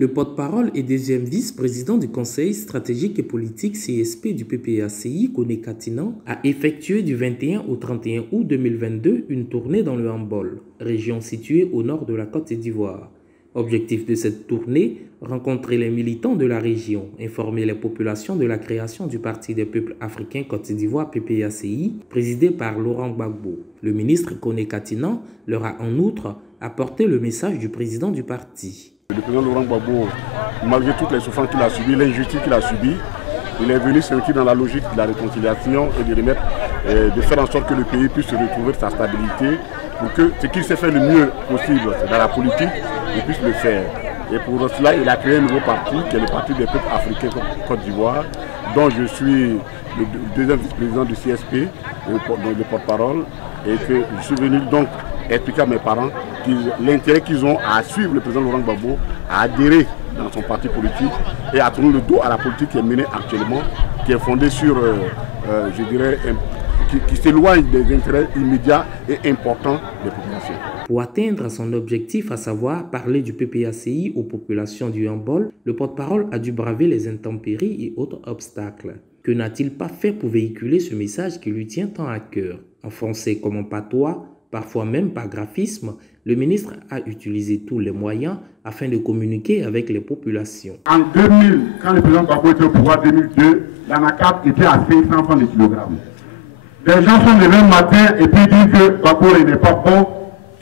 Le porte-parole et deuxième vice-président du Conseil stratégique et politique CSP du PPACI, Koné Katinan, a effectué du 21 au 31 août 2022 une tournée dans le Hambol, région située au nord de la Côte d'Ivoire. Objectif de cette tournée, rencontrer les militants de la région, informer les populations de la création du Parti des peuples africains Côte d'Ivoire PPACI, présidé par Laurent Gbagbo. Le ministre Koné Katinan leur a en outre apporté le message du président du parti. Le président Laurent Gbagbo, malgré toutes les souffrances qu'il a subies, l'injustice qu'il a subie, il est venu s'inscrire dans la logique de la réconciliation et de faire en sorte que le pays puisse retrouver sa stabilité pour que ce qu'il sait faire le mieux possible dans la politique, il puisse le faire. Et pour cela, il a créé un nouveau parti qui est le Parti des peuples africains Côte d'Ivoire, dont je suis le deuxième vice-président du CSP, le porte-parole, et que je suis venu donc expliquer à mes parents l'intérêt qu'ils ont à suivre le président Laurent Gbagbo, à adhérer dans son parti politique et à tourner le dos à la politique qui est menée actuellement, qui est fondée sur, je dirais, qui s'éloigne des intérêts immédiats et importants des populations. Pour atteindre son objectif, à savoir parler du PPACI aux populations du Hambol, le porte-parole a dû braver les intempéries et autres obstacles. Que n'a-t-il pas fait pour véhiculer ce message qui lui tient tant à cœur? En français comme en patois, parfois même par graphisme, le ministre a utilisé tous les moyens afin de communiquer avec les populations. En 2000, quand le président Gbagbo était au pouvoir, 2002, l'anacarde était à 500 francs le kilogramme. Les gens sont levés le matin et puis disent que Gbagbo n'est pas bon,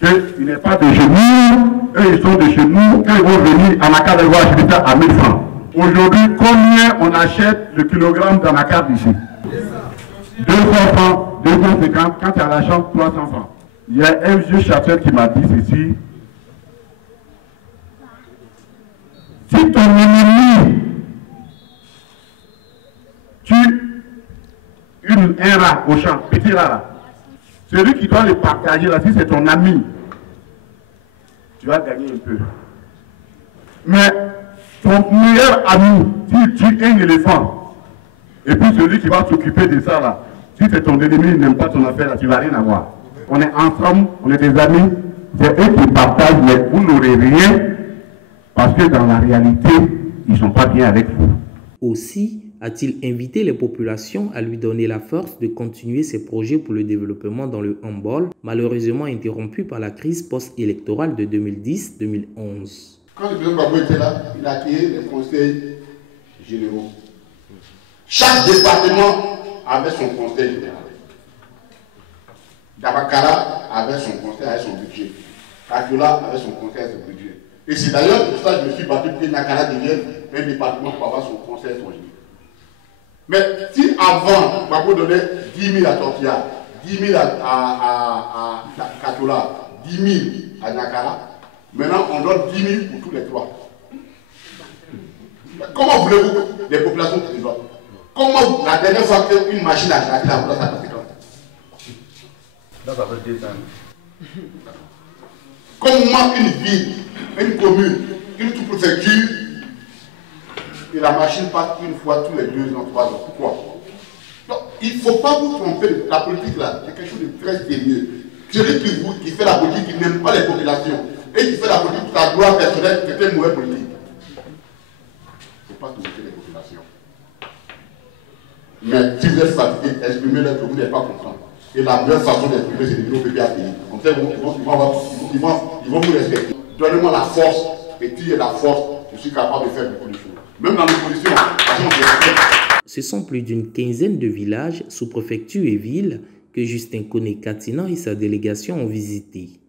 qu'il n'est pas de chez nous, eux ils sont de chez nous, quand ils vont venir, l'anacarde va acheter ça à 1000 francs. Aujourd'hui, combien on achète le kilogramme d'anacarde ici? 200 francs, 250, quand tu as la chance, 300 francs. Il y a un vieux chasseur qui m'a dit ceci. Si ton ennemi tue un rat au champ, petit rat là, celui qui doit le partager là, si c'est ton ami, tu vas gagner un peu. Mais ton meilleur ami, s'il tue un éléphant, et puis celui qui va s'occuper de ça là, si c'est ton ennemi, il n'aime pas ton affaire là, tu ne vas rien avoir. On est ensemble, on est des amis, c'est eux qui partagent, mais vous n'aurez rien, parce que dans la réalité, ils ne sont pas bien avec vous. Aussi, a-t-il invité les populations à lui donner la force de continuer ses projets pour le développement dans le Hambol, malheureusement interrompu par la crise post-électorale de 2010-2011. Quand le président Gbagbo était là, il a créé les conseils généraux. Chaque département avait son conseil général. Dabakara avait son conseil, avait son budget. Kadiola avait son conseil, avait son budget. Et c'est d'ailleurs pour ça que je me suis battu pour que Nakara devienne un département pour avoir son conseil, son budget. Mais si avant, Gbagbo donnait 10 000 à Tortilla, 10 000 à Kadiola, 10 000 à Nakara, maintenant on donne 10 000 pour tous les trois. Comment voulez-vous les populations qui les doivent? Comment la dernière fois qu'une machine a gratté la place à conséquence? Là, ça fait 2 ans. Comment une ville, une commune, une sous-préfecture, et la machine passe une fois tous les 2 ans, 3 ans? Pourquoi? Donc, il ne faut pas vous tromper. La politique là, c'est quelque chose de très sérieux. Celui qui fait la politique, qui n'aime pas les populations, et qui fait la politique pour sa gloire personnelle, c'est une mauvaise politique. Il ne faut pas tromper les populations. Mais si vous êtes fatigué, exprimez-le que vous n'êtes pas content. Et la meilleure façon d'exprimer, c'est de venir au PPACI. Comme ça, ils vont vous respecter. Donnez-moi la force, et tirez la force, je suis capable de faire beaucoup de choses. Même dans l'opposition, ce sont plus d'une quinzaine de villages, sous-préfectures et villes que Justin Koné Katinan et sa délégation ont visités.